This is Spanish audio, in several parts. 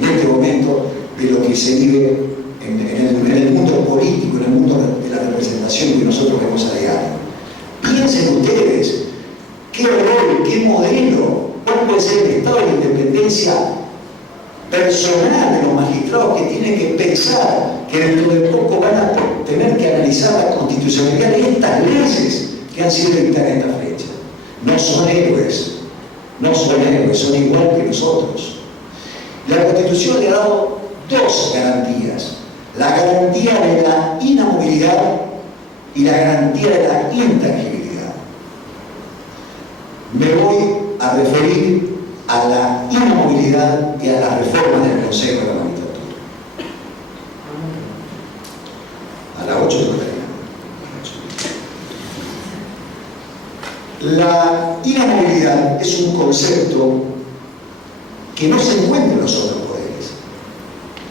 en este momento de lo que se vive en el mundo político, en el mundo de la representación que nosotros vemos a diario. Piensen ustedes, qué rol, qué modelo, cuál puede ser el estado de independencia personal de los magistrados que tienen que pensar que dentro de poco van a tener que analizar la constitucionalidad de estas leyes que han sido dictadas en esta fecha. No son héroes, no son héroes, son igual que nosotros. La Constitución le ha dado dos garantías: la garantía de la inamovilidad y la garantía de la intangibilidad. Me voy a referir a la inamovilidad y a la reforma del Consejo de la Magistratura. A las 8 de la mañana. La inamovilidad es un concepto que no se encuentra en los otros poderes.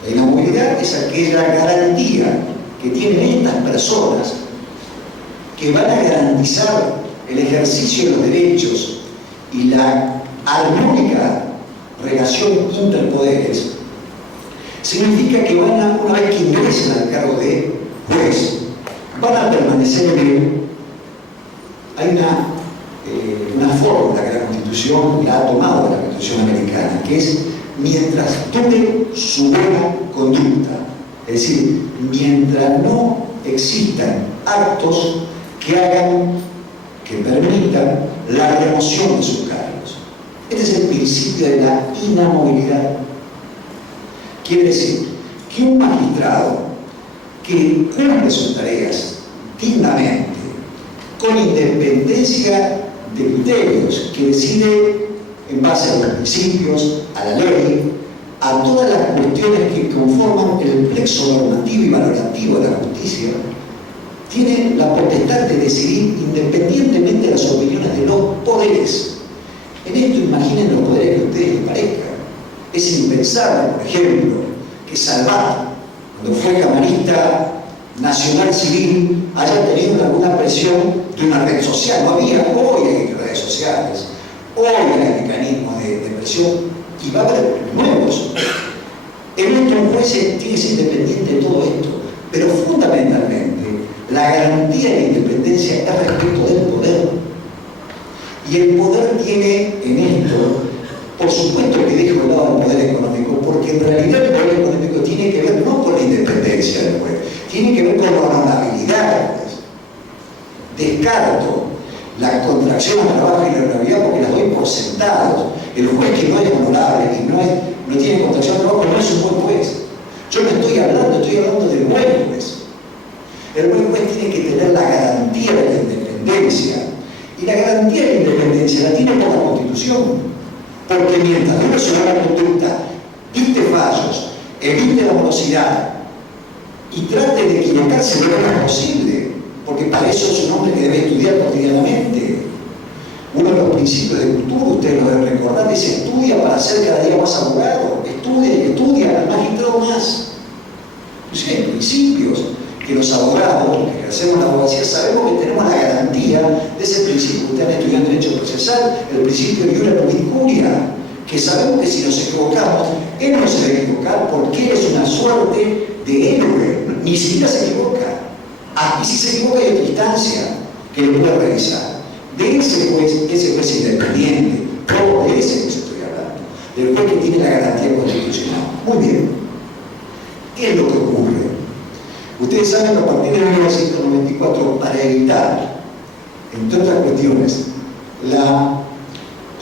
La inamovilidad es aquella garantía que tienen estas personas que van a garantizar el ejercicio de los derechos y la armónica relación interpoderes. Significa que van a, una vez que ingresen al cargo de juez, van a permanecer en él. Hay una fórmula que la Constitución la ha tomado de la Constitución americana, que es mientras dure su buena conducta, es decir, mientras no existan actos que hagan, que permitan la remoción de sus cargos. Este es el principio de la inamovilidad. Quiere decir que un magistrado que cumple sus tareas dignamente, con independencia de criterios, que decide en base a los principios, a la ley, a todas las cuestiones que conforman el plexo normativo y valorativo de la justicia, tiene la potestad de decidir independientemente de las opiniones de los poderes. En esto imaginen los poderes que a ustedes les parezcan. Es impensable, por ejemplo, que Salvat, cuando fue camarista nacional civil, haya tenido alguna presión de una red social. No había, hoy hay redes sociales, hoy hay mecanismos de presión y va a haber nuevos. En esto un juez tiene que ser independiente de todo esto, pero fundamentalmente la garantía de la independencia es respecto del poder. Y el poder tiene en esto, por supuesto que dejo de lado el poder económico, porque en realidad el poder económico tiene que ver no con la independencia del juez, tiene que ver con la honorabilidad del juez. Descarto la contracción a trabajo y la honorabilidad porque las doy por sentados. El juez que no es honorable y no tiene contracción a trabajo no es un buen juez. Yo no estoy hablando del buen juez. El buen juez tiene que tener la garantía de la independencia. Y la garantía de la independencia la tiene por la Constitución. Porque mientras dure su buena conducta, dicte fallos, evite la morosidad y trate de equivocarse lo menos posible, porque para eso es un hombre que debe estudiar cotidianamente. Uno de los principios de cultura, ustedes lo deben recordar, dice: estudia para ser cada día más abogado, estudia y estudia, al magistrado más. Entonces hay principios que los abogados, que ejercemos la abogacía, sabemos que tenemos la garantía de ese principio. Ustedes han estudiado Derecho Procesal, el principio de iura non incuria, que sabemos que si nos equivocamos, él no se debe equivocar porque él es una suerte de héroe, ni siquiera se equivoca. Y si se equivoca hay otra instancia que lo puede revisar. De ese juez independiente, todo de ese juez estoy hablando, del juez que tiene la garantía constitucional. Muy bien. ¿Qué es lo que ocurre? Ustedes saben que a partir de 1994, para evitar, entre otras cuestiones, la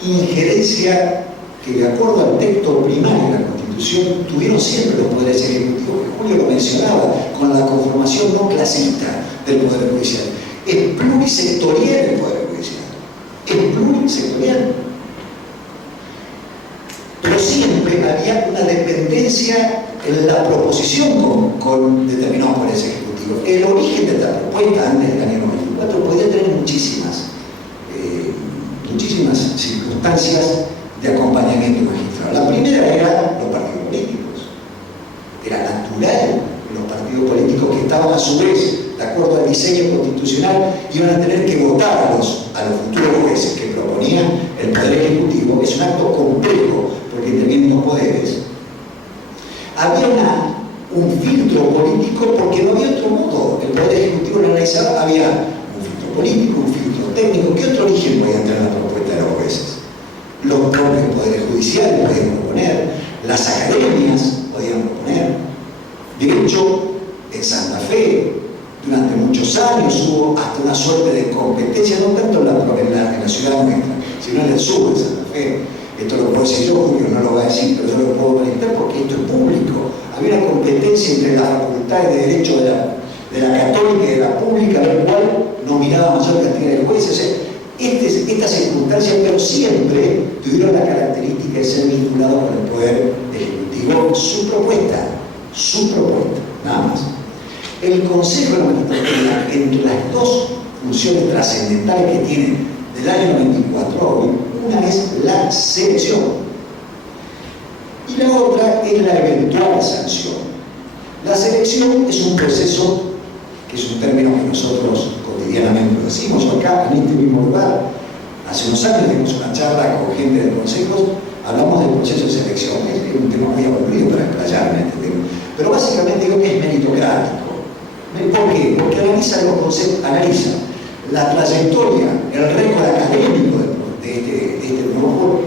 injerencia que, de acuerdo al texto primario de la Constitución, tuvieron siempre los poderes ejecutivos, que Julio lo mencionaba, con la conformación no clasista del Poder Judicial. Es plurisectorial el Poder Judicial. Es plurisectorial. Pero siempre había una dependencia en la proposición con determinados poderes ejecutivos. El origen de esta propuesta antes del año 94 podía tener muchísimas circunstancias de acompañamiento magistrado. La primera era los partidos políticos. Era natural que los partidos políticos, que estaban a su vez de acuerdo al diseño constitucional, iban a tener que votar a los futuros jueces que proponía el Poder Ejecutivo. Es un acto complejo porque intervienen los poderes. había un filtro político porque no había otro modo. El Poder Ejecutivo lo analizaba, había un filtro político, un filtro técnico. ¿Qué otro origen podía tener la propuesta de los jueces? Los propios poderes judiciales podían proponer, las academias podían proponer. De hecho, en Santa Fe, durante muchos años hubo hasta una suerte de competencia, no tanto en la ciudad nuestra, sino en el sur de Santa Fe. Esto lo puedo decir yo, Julio no lo va a decir, pero yo lo puedo presentar porque esto es público. Había una competencia entre las facultades de Derecho de la Católica y de la Pública, a ver cuál nominaba mayor cantidad de jueces. O sea, estas circunstancias, pero siempre tuvieron la característica de ser vinculados con el Poder Ejecutivo. Su propuesta, nada más. El Consejo de la Magistratura, entre las dos funciones trascendentales que tiene del año 94 a hoy, una es la selección y la otra es la eventual sanción. La selección es un proceso, que es un término que nosotros cotidianamente decimos. Yo acá, en este mismo lugar, hace unos años dimos una charla con gente de consejos, hablamos del proceso de selección. Es un tema muy aburrido para explayarme en este tema, pero básicamente digo que es meritocrático. ¿Por qué? Porque analiza los conceptos, analiza la trayectoria, el récord académico de este nuevo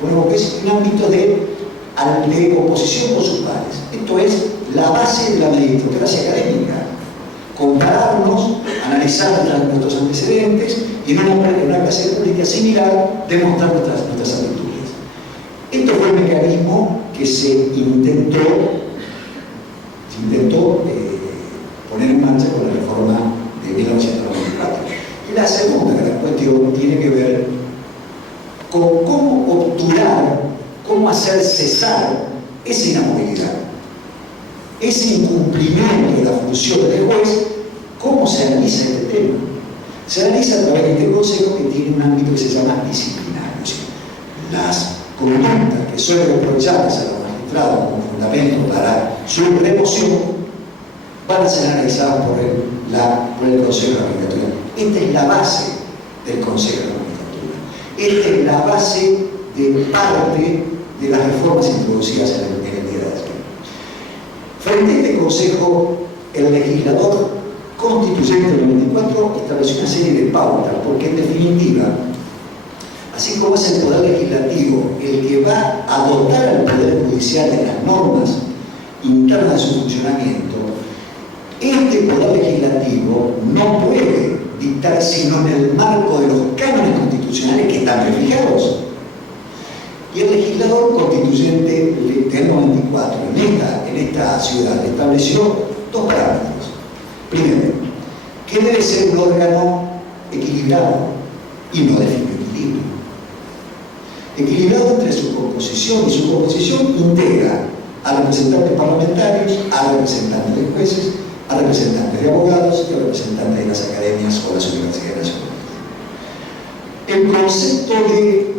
cuerpo, que es un ámbito de oposición por sus pares. Esto es la base de la meritocracia académica. Compararnos, analizar nuestros antecedentes y en una clase pública similar demostrar nuestras aptitudes. Esto fue el mecanismo que se intentó poner en marcha con la reforma de 1994. Y la segunda gran cuestión tiene que ver con cómo obturar, cómo hacer cesar esa inamovilidad, ese incumplimiento de las funciones del juez. ¿Cómo se analiza este tema? Se analiza a través de este consejo que tiene un ámbito que se llama disciplinario. O sea, las conductas que son reprochadas a los magistrados como fundamento para su remoción van a ser analizadas por el Consejo de la Magistratura. Esta es la base del Consejo de la Magistratura. Esta es la base de parte de las reformas introducidas en el día de ayer. Frente a este Consejo, el legislador constituyente del 94 estableció una serie de pautas, porque en definitiva, así como es el Poder Legislativo el que va a dotar al Poder Judicial de las normas internas de su funcionamiento, este Poder Legislativo no puede dictar sino en el marco de los cánones constitucionales que están fijados. Y el legislador constituyente del 94 en esta ciudad estableció dos parámetros. Primero, que debe ser un órgano equilibrado y no define equilibrio. Equilibrado entre su composición, y su composición integra a representantes parlamentarios, a representantes de jueces, a representantes de abogados y a representantes de las academias o las universidades nacionales. El concepto de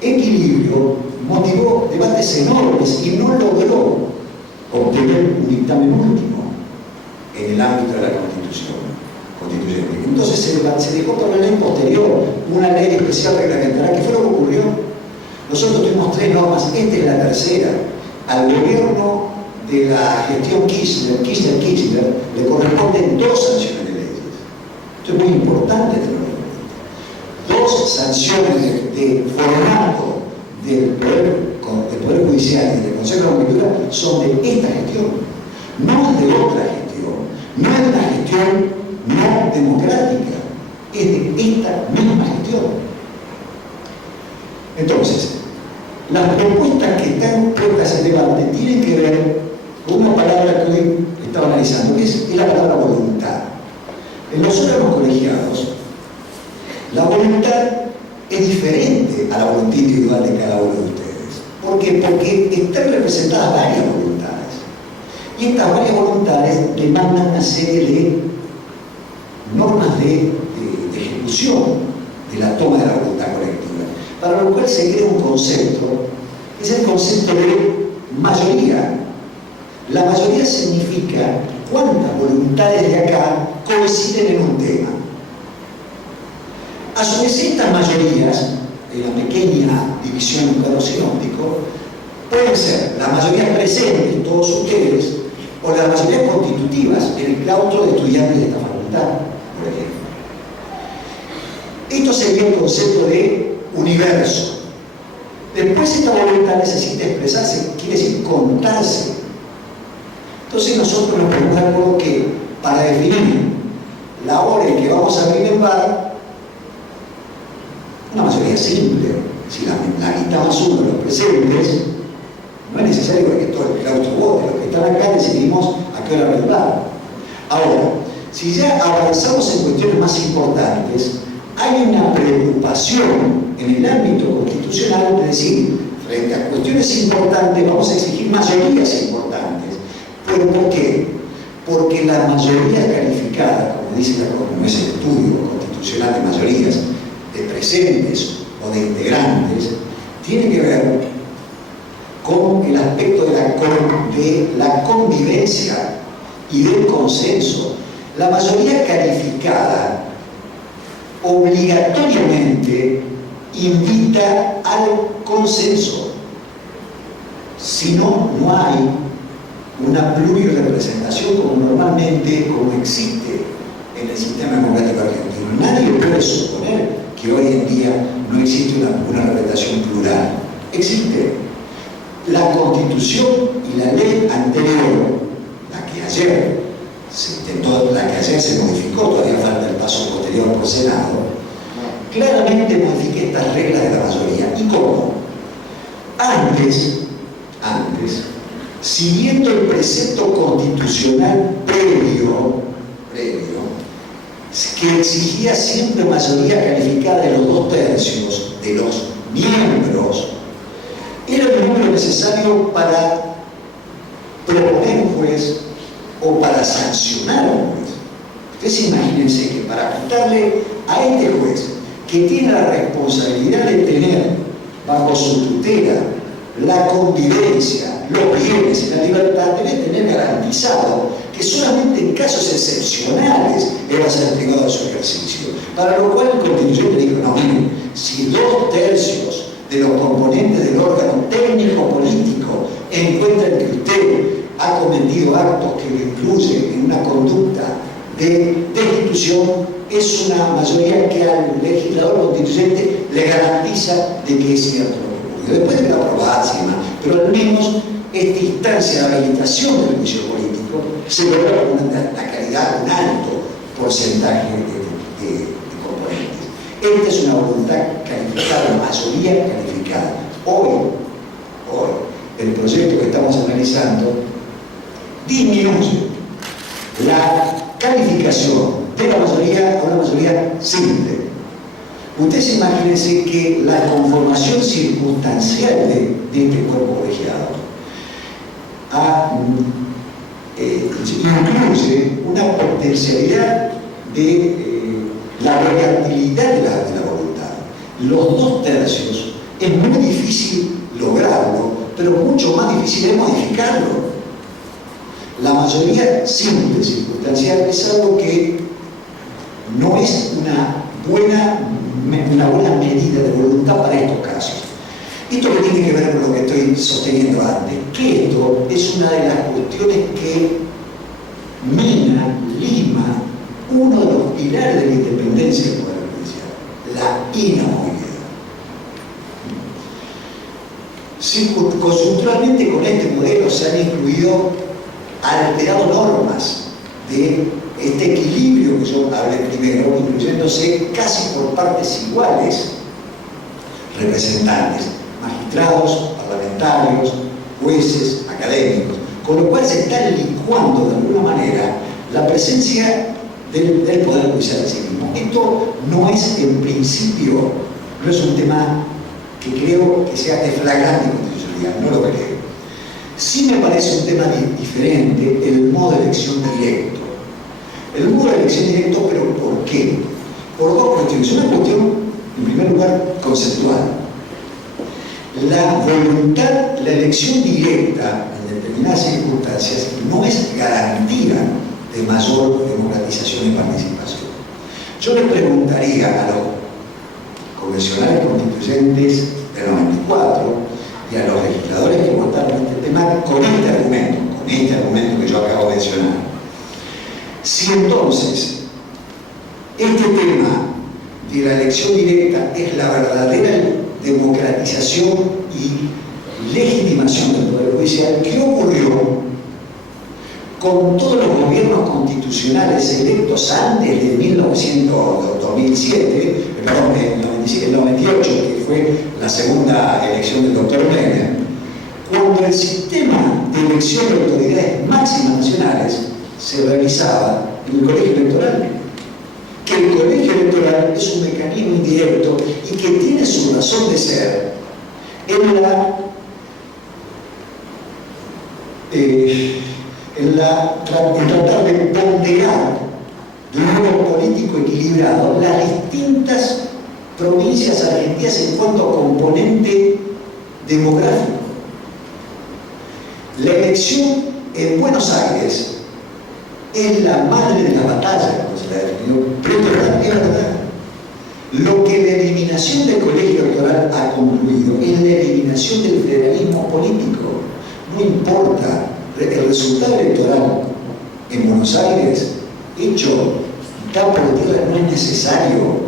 equilibrio motivó debates enormes y no logró obtener un dictamen último en el ámbito de la Constitución constituyente. Entonces se dejó para una ley posterior, una ley especial reglamentaria, que fue lo que ocurrió. Nosotros tuvimos tres normas, esta es la tercera. Al gobierno de la gestión Kirchner le corresponden dos sanciones de leyes. Esto es muy importante tenerlo en cuenta. Dos sanciones de formato del Poder Judicial y del Consejo de la Magistratura son de esta gestión, no es de otra gestión, no es la gestión no democrática, es de esta misma gestión. Entonces, las propuestas que están puestas en debate tienen que ver con una palabra que hoy estaba analizando, que es la palabra voluntad. En los órganos colegiados, la voluntad es diferente a la voluntad individual de cada uno de ustedes. ¿Por qué? Porque están representadas varias voluntades. Y estas varias voluntades demandan una serie de normas de ejecución de la toma de la voluntad colectiva, para lo cual se crea un concepto, que es el concepto de mayoría. La mayoría significa cuántas voluntades de acá coinciden en un tema. A su vez, estas mayorías, en la pequeña división en un cuadro sinóptico, pueden ser las mayorías presentes, todos ustedes, o las mayorías constitutivas en el claustro de estudiantes de esta facultad, por ejemplo. Esto sería el concepto de universo. Después esta voluntad necesita expresarse, quiere decir contarse. Entonces nosotros nos ponemos de acuerdo que para definir la hora en que vamos a abrir el bar, una mayoría simple, si la mitad más uno de los presentes, no es necesario que todo el claustro vote, los que están acá decidimos a qué hora abrir el bar. Ahora, si ya avanzamos en cuestiones más importantes, hay una preocupación en el ámbito constitucional de decir, frente a cuestiones importantes, vamos a exigir mayorías importantes. ¿Pero por qué? Porque la mayoría calificada, como dice como es el estudio constitucional de mayorías, de presentes o de integrantes, tiene que ver con el aspecto de la convivencia y del consenso. La mayoría calificada obligatoriamente invita al consenso. Si no, no hay una plurirepresentación como normalmente, como existe en el sistema democrático argentino. Nadie puede suponer que hoy en día no existe una representación plural. Existe. La Constitución y la ley anterior, la que ayer se modificó, todavía falta el paso posterior por Senado, claramente modifica estas reglas de la mayoría. ¿Y cómo? Antes, siguiendo el precepto constitucional previo, que exigía siempre mayoría calificada de los 2/3 de los miembros, era el número necesario para proponer un juez o para sancionar a un juez. Ustedes imagínense que para quitarle a este juez, que tiene la responsabilidad de tener bajo su tutela la convivencia, los bienes y la libertad, debe tener garantizado que solamente en casos excepcionales va a ser privado de su ejercicio. Para lo cual el constituyente dijo, no, miren, si 2/3 de los componentes del órgano técnico-político encuentran que usted ha cometido actos que lo incluyen en una conducta de destitución, es una mayoría que al legislador constituyente le garantiza de que es cierto lo que ocurrió. Después de aprobarse y demás, pero al menos esta instancia de habilitación del juicio político se logra con una calidad, un alto porcentaje de componentes. Esta es una voluntad calificada, mayoría calificada. Hoy, el proyecto que estamos analizando disminuye la calificación de la mayoría a una mayoría simple. Ustedes imagínense que la conformación circunstancial de este cuerpo colegiado incluye una potencialidad de la variabilidad de la voluntad. Los 2/3 es muy difícil lograrlo, pero mucho más difícil es modificarlo. La mayoría simple circunstancial es algo que no es una buena medida de voluntad para estos casos. Esto que tiene que ver con lo que estoy sosteniendo antes, que esto es una de las cuestiones que lima uno de los pilares de la independencia del Poder Judicial, la inamovilidad. Conjunturalmente con este modelo se han incluido, alterado normas de este equilibrio que yo hablé primero, incluyéndose casi por partes iguales representantes, magistrados, parlamentarios, jueces, académicos, con lo cual se está licuando de alguna manera la presencia del Poder Judicial en sí mismo. Esto no es, en principio, no es un tema que creo que sea de flagrante constitucionalidad, no lo creo. Sí me parece un tema diferente el modo de elección directo. El modo de elección directo, pero ¿por qué? Por dos cuestiones. Una cuestión, en primer lugar, conceptual. La voluntad, la elección directa en determinadas circunstancias no es garantía de mayor democratización y participación. Yo le preguntaría a los convencionales constituyentes del 94, y a los legisladores que votaron este tema con este argumento que yo acabo de mencionar. Si entonces este tema de la elección directa es la verdadera democratización y legitimación del Poder Judicial, ¿qué ocurrió con todos los gobiernos constitucionales electos antes de 2007, perdón, el 98, que fue la segunda elección del doctor Menem, cuando el sistema de elección de autoridades máximas nacionales se realizaba en el colegio electoral? Que el colegio electoral es un mecanismo indirecto y que tiene su razón de ser en tratar de ponderar de un modo político equilibrado las distintas provincias argentinas en cuanto a componente demográfico. La elección en Buenos Aires es la madre de la batalla, como se la definió, pero es verdad. Lo que la eliminación del colegio electoral ha concluido es la eliminación del federalismo político. No importa el resultado electoral en Buenos Aires, hecho campo de tierra, no es necesario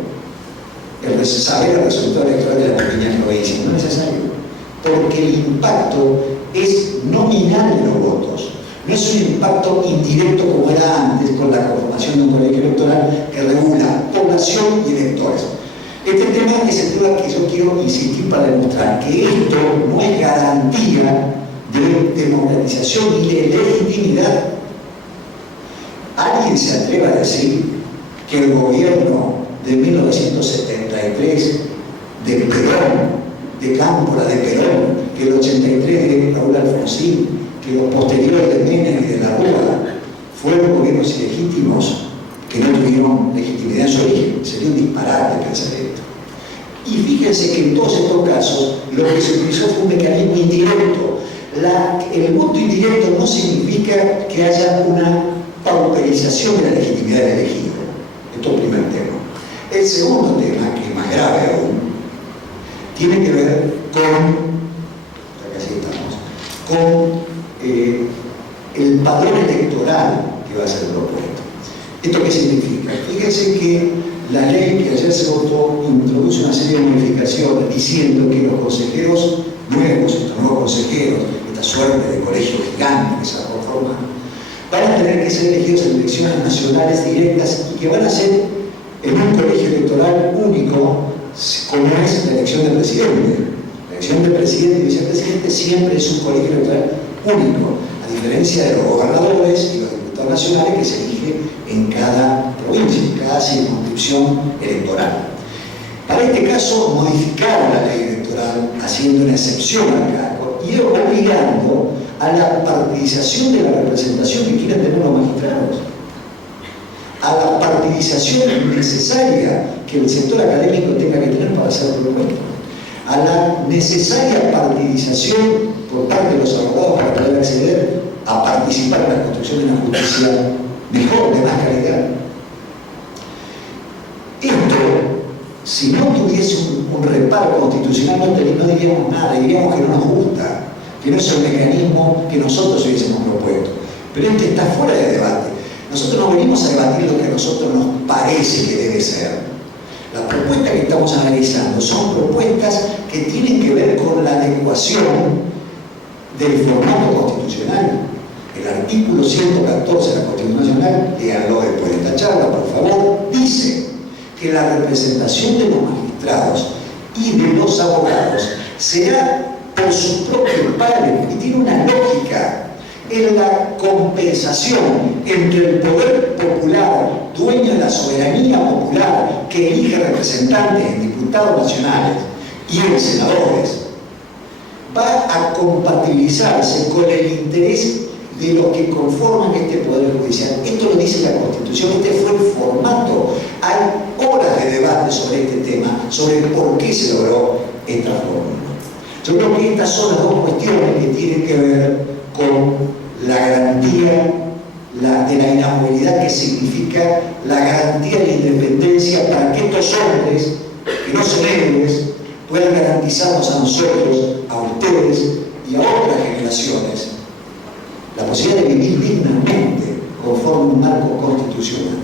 saber el resultado electoral de la pequeña provincia, no es necesario, porque el impacto es nominal en los votos, no es un impacto indirecto como era antes con la conformación de un colegio electoral que regula población y electores. Este tema es el tema que yo quiero insistir para demostrar que esto no es garantía de democratización y de legitimidad. ¿Alguien se atreve a decir que el gobierno de 1973 de Perón, de Cámpora, de Perón, que el 83 de Raúl Alfonsín, que los posteriores de Menem y de la Rúa fueron gobiernos ilegítimos que no tuvieron legitimidad en su origen? Sería un disparate pensar esto. Y fíjense que en todos estos casos lo que se utilizó fue un mecanismo indirecto. El voto indirecto no significa que haya una pauperización de la legitimidad del elegido. Esto es el primer tema. El segundo tema, que es más grave aún, tiene que ver con el padrón electoral que va a ser propuesto. ¿Esto qué significa? Fíjense que la ley que ayer se votó introduce una serie de modificaciones diciendo que los consejeros nuevos, estos nuevos consejeros, esta suerte de colegio gigante que se va a conformar, van a tener que ser elegidos en elecciones nacionales directas y que van a ser en un colegio electoral único, como es la elección del presidente. La elección del presidente y vicepresidente siempre es un colegio electoral único, a diferencia de los gobernadores y los diputados nacionales que se eligen en cada provincia, en cada circunscripción electoral. Para este caso, modificaron la ley electoral haciendo una excepción al cargo y obligando a la partidización de la representación que quieran tener los magistrados, a la partidización necesaria que el sector académico tenga que tener para hacer propuestas, a la necesaria partidización por parte de los abogados para poder acceder a participar en la construcción de una justicia mejor, de más calidad. Esto, si no tuviese un reparo constitucional, no diríamos nada, diríamos que no nos gusta, que no es el mecanismo que nosotros hubiésemos propuesto. Pero este está fuera de debate. Nosotros no venimos a debatir lo que a nosotros nos parece que debe ser. Las propuestas que estamos analizando son propuestas que tienen que ver con la adecuación del formato constitucional. El artículo 114 de la Constitución Nacional, léanlo después de esta charla, por favor, dice que la representación de los magistrados y de los abogados será por sus propios padres, y tiene una lógica en la compensación entre el poder popular, dueño de la soberanía popular, que elige representantes en diputados nacionales y en senadores, va a compatibilizarse con el interés de los que conforman este Poder Judicial. Esto lo dice la Constitución, este fue el formato. Hay horas de debate sobre este tema, sobre por qué se logró esta fórmula. Yo creo que estas son las dos cuestiones que tienen que ver con la garantía de la inamovilidad, que significa la garantía de la independencia para que estos hombres, que no son héroes, puedan garantizarnos a nosotros a ustedes y a otras generaciones la posibilidad de vivir dignamente conforme un marco constitucional.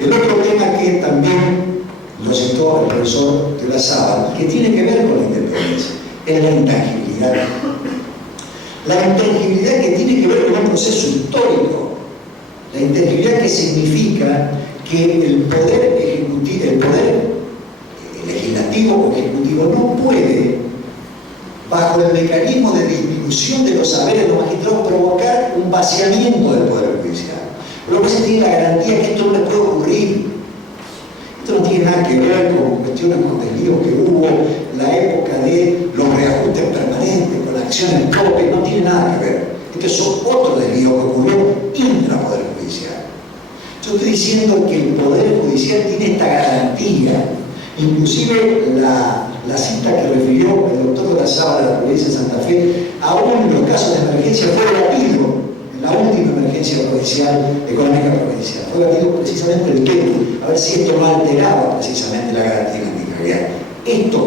El otro tema que también lo citó el profesor de la Sábal, que tiene que ver con la independencia, es la intangibilidad. La intangibilidad que tiene que ver con un proceso histórico. La intangibilidad que significa que el poder ejecutivo, el poder legislativo o ejecutivo no puede, bajo el mecanismo de disminución de los saberes de los magistrados, provocar un vaciamiento del poder judicial. Lo que se tiene la garantía que esto no le puede ocurrir. Esto no tiene nada que ver con cuestiones con desvíos que hubo, la época de los reajustes permanentes, con las acciones propias, no tiene nada que ver. Este es otro desvío que ocurrió intrapoder judicial. Yo estoy diciendo que el Poder Judicial tiene esta garantía. Inclusive la cita que refirió el doctor de la Sábal de la provincia de Santa Fe, aún en los casos de emergencia fue debatido. En la última emergencia provincial, económica provincial, fue debatido precisamente el tema, a ver si esto no alteraba precisamente la garantía de la integridad. Esto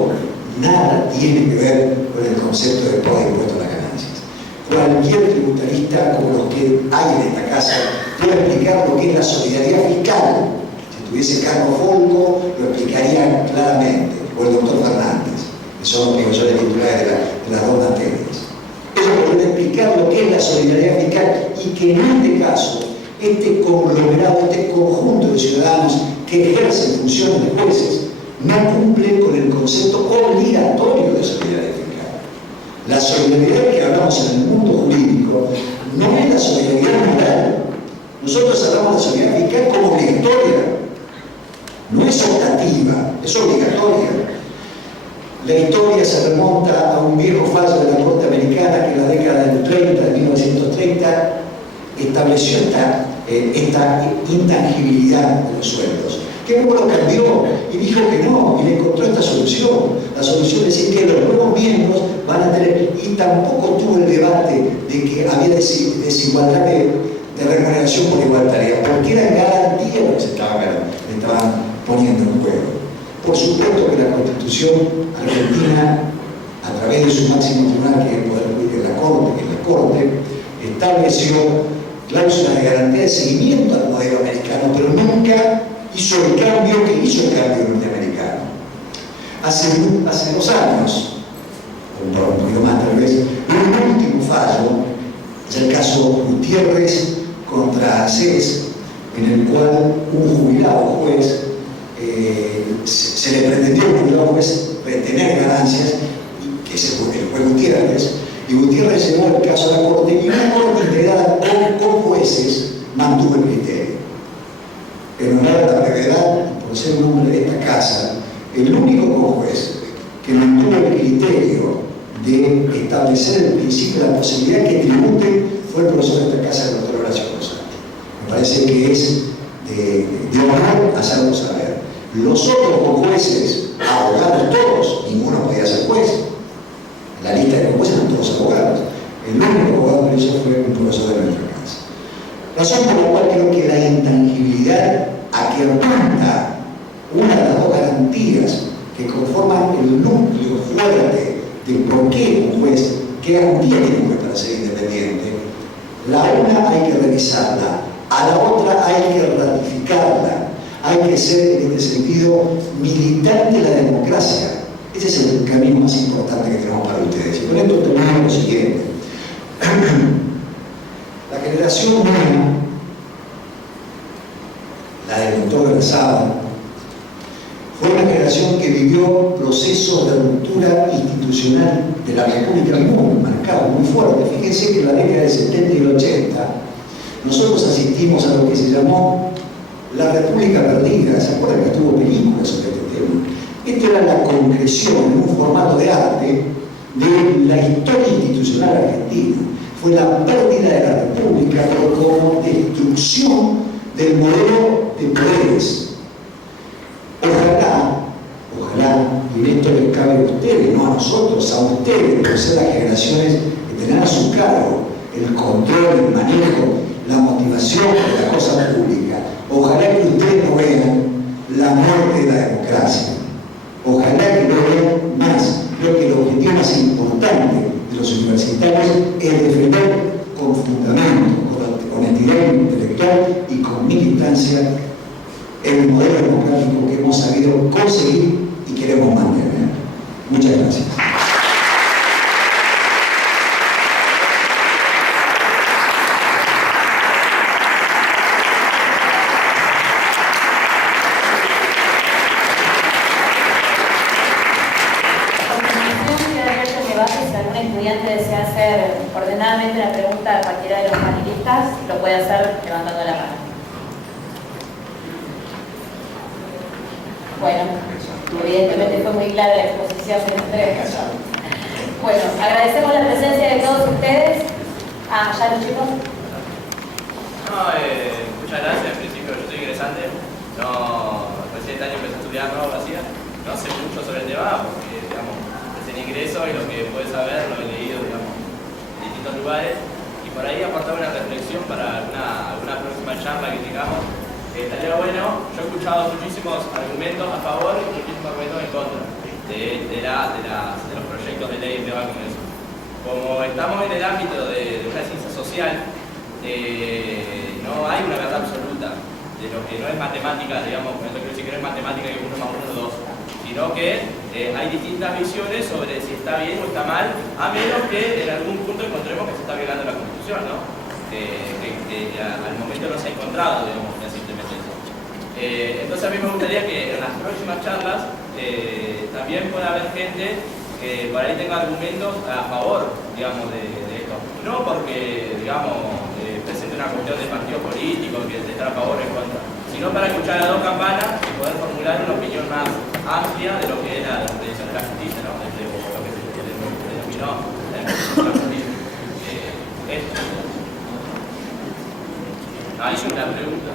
nada tiene que ver con el concepto de poder impuesto a las ganancias. Cualquier tributarista, como los que hay en esta casa, puede explicar lo que es la solidaridad fiscal. Si tuviese Carlos Folco, lo explicaría claramente, o el doctor Fernández, que son los profesores titulares de las dos materias. Ellos pueden explicar lo que es la solidaridad fiscal y que en este caso, este conglomerado, este conjunto de ciudadanos que ejercen funciones de jueces, no cumplen con el concepto obligatorio de solidaridad fiscal. La solidaridad que hablamos en el mundo jurídico no es la solidaridad moral. Nosotros hablamos de solidaridad fiscal como obligatoria. No es optativa, es obligatoria. La historia se remonta a un viejo fallo de la Corte Americana que en la década del 30, de 1930, estableció esta intangibilidad de los sueldos. Que luego lo cambió y dijo que no, y le encontró esta solución. La solución es decir que los nuevos miembros van a tener, y tampoco tuvo el debate de que había desigualdad de remuneración por igual tarea, porque eran garantías lo que se estaban poniendo en juego. Por supuesto que la Constitución argentina, a través de su máximo tribunal, que es el Poder Judicial de la Corte, estableció cláusulas de garantía de seguimiento al modelo americano, pero nunca hizo el cambio que hizo el cambio norteamericano. Hace 2 años, un poquito más tal vez, un último fallo, es el caso Gutiérrez contra ACES, en el cual un jubilado juez se le pretendió a un jubilado juez retener ganancias, que es el juez Gutiérrez, y Gutiérrez llevó el caso a la Corte, y una Corte integrada con jueces mantuvo el criterio. En honor a la brevedad, por ser un hombre de esta casa, el único juez que mantuvo el criterio de establecer el principio de la posibilidad que tribute fue el profesor de esta casa, el doctor Horacio Rosati. Me parece que es de honor hacerlo saber. Los otros jueces, abogados todos, ninguno podía ser juez. En la lista de jueces eran todos abogados. El único abogado que hizo fue un profesor de nuestra casa. Razón por la cual creo que la intangibilidad a que apunta una de las dos garantías que conforman el núcleo fuerte de por qué un juez, qué garantía tiene un juez para ser independiente, la una hay que revisarla, a la otra hay que ratificarla. Hay que ser, en este sentido, militante de la democracia. Ese es el camino más importante que tenemos para ustedes. Y con esto terminamos lo siguiente. La generación mía, la del doctor de la Sábal, fue una generación que vivió procesos de ruptura institucional de la República muy marcados, muy fuertes. Fíjense que en la década del 70 y el 80 nosotros asistimos a lo que se llamó la República Perdida. ¿Se acuerdan que tuvo películas sobre este tema? Esta era la concreción en un formato de arte de la historia institucional argentina. Fue la pérdida de la República, pero como destrucción del modelo de poderes. Ojalá, y en esto les cabe a ustedes, no a nosotros, a ustedes, por ser las generaciones que tengan a su cargo el control, el manejo, la motivación de la cosa pública. Ojalá que ustedes no vean la muerte de la democracia. Ojalá que no vean más. Creo que el objetivo más importante es defender con fundamento, con honestidad intelectual y con militancia el modelo democrático que hemos sabido conseguir y queremos mantener. Muchas gracias. Desea hacer ordenadamente una pregunta a cualquiera de los panelistas, lo puede hacer levantando la mano. Bueno, evidentemente fue muy clara la exposición de ustedes. Bueno, agradecemos la presencia de todos ustedes. Ah, ¿ya los chicos? No, muchas gracias. En principio yo soy ingresante. Recién este año empecé a estudiar, no sé mucho sobre el tema, porque digamos, ingreso y lo que puedes saber lo he leído, digamos, en distintos lugares, y por ahí aportar una reflexión para alguna próxima charla que tengamos. Estaría bueno. Yo he escuchado muchísimos argumentos a favor y muchísimos argumentos en contra de los proyectos de ley que va con eso. Como estamos en el ámbito de una ciencia social, no hay una verdad absoluta de lo que no es matemática, digamos. Con esto quiero decir que no es matemática que 1 más 1 es 2, sino que hay distintas visiones sobre si está bien o está mal, a menos que en algún punto encontremos que se está violando la Constitución, ¿no? Que al momento no se ha encontrado, digamos, simplemente eso. Entonces a mí me gustaría que en las próximas charlas también pueda haber gente que por ahí tenga argumentos a favor, digamos, de esto. No porque, digamos, presente una cuestión de partido político, que esté a favor o en contra, sino para escuchar a dos campanas y poder formular una opinión más amplia de lo que era la tradición de la justicia, ¿no? De lo que se denominó la justicia. Hay una pregunta.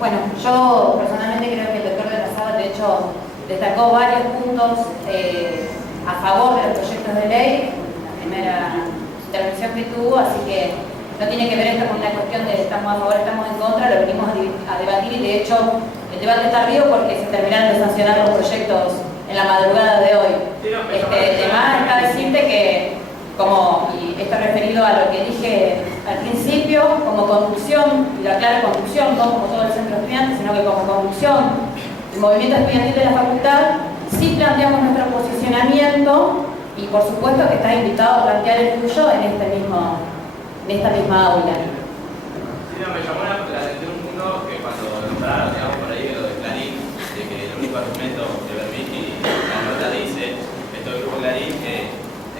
Bueno, yo personalmente creo que el doctor de la Saba, de hecho, destacó varios puntos a favor de los proyectos de ley en la primera intervención que tuvo, así que no tiene que ver esto con una cuestión de estamos a favor, estamos en contra, lo venimos a debatir y de hecho el debate está arriba porque se terminaron de sancionar los proyectos en la madrugada de hoy. Además está decirte que, y esto referido a lo que dije al principio, como conducción, y la clara conducción, no como todo el centro de estudiantes, sino que como conducción del movimiento estudiantil de la facultad, sí planteamos nuestro posicionamiento y por supuesto que estás invitado a plantear el tuyo en esta misma aula. Sí, me llamó la atención un punto que cuando nombraron, digamos, por ahí lo de Clarín, de que el único argumento de Berbisky, la nota dice, esto del grupo Clarín, que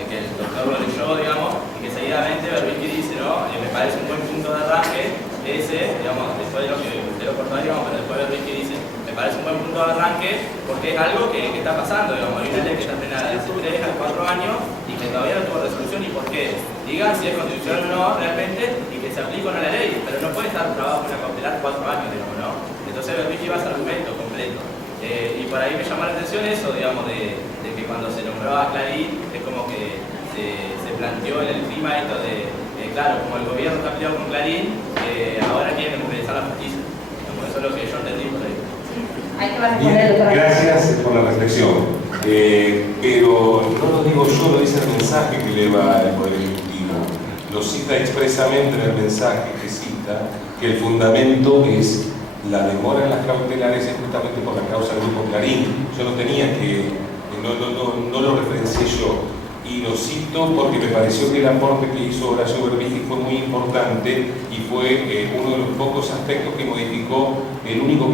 el doctor lo leyó, digamos, y que seguidamente Berbisky dice, ¿no? Me parece un buen punto de arranque ese, digamos, después de lo que usted lo cortó, digamos, pero después Berbisky dice, me parece un buen punto de arranque porque es algo que está pasando, digamos, hay una ley que está frenada de hace 3 a 4 años y que todavía no tuvo resolución y por qué. Digan si es constitucional o no realmente y que se aplique o no la ley, pero no puede estar trabado con una cautelar 4 años, digamos, ¿no? Entonces Berbisky va a ser argumento completo. Y por ahí me llama la atención eso, digamos, de que cuando se nombró a Clarín es como que se planteó en el clima esto de, claro, como el gobierno está peleado con Clarín, ahora quieren regresar la justicia. Eso es lo que yo entendí por ahí. Bien, gracias por la reflexión. Pero no lo digo yo, lo dice el mensaje que eleva el Poder Ejecutivo. Lo cita expresamente en el mensaje que cita que el fundamento es la demora en las cautelares es justamente por la causa del grupo Clarín. Yo no tenía que, no lo referencié yo. Y lo cito porque me pareció que el aporte que hizo Horacio Berbisky fue muy importante y fue uno de los pocos aspectos que modificó el único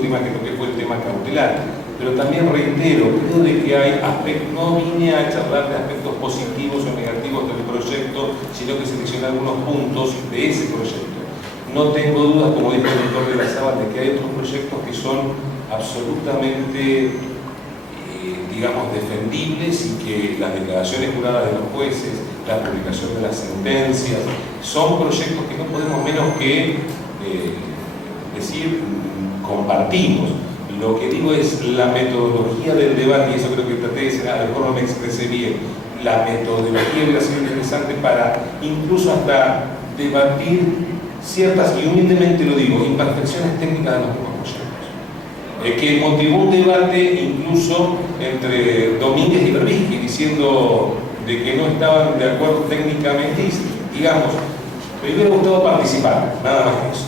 tema que toqué fue el tema cautelar. Pero también reitero, creo de que hay aspectos, no vine a charlar de aspectos positivos o negativos del proyecto, sino que seleccioné algunos puntos de ese proyecto. No tengo dudas, como dijo el doctor de la Saba, de que hay otros proyectos que son absolutamente digamos, defendibles y que las declaraciones juradas de los jueces, la publicación de las sentencias, son proyectos que no podemos menos que decir, compartimos. Lo que digo es la metodología del debate, y eso creo que traté de decir, a lo mejor no me expresé bien, la metodología hubiera sido interesante para incluso hasta debatir ciertas, y humildemente lo digo, imperfecciones técnicas de los mismos proyectos. Que motivó un debate incluso entre Domínguez y Berbisky, diciendo de que no estaban de acuerdo técnicamente y, digamos, me hubiera gustado participar, nada más que eso.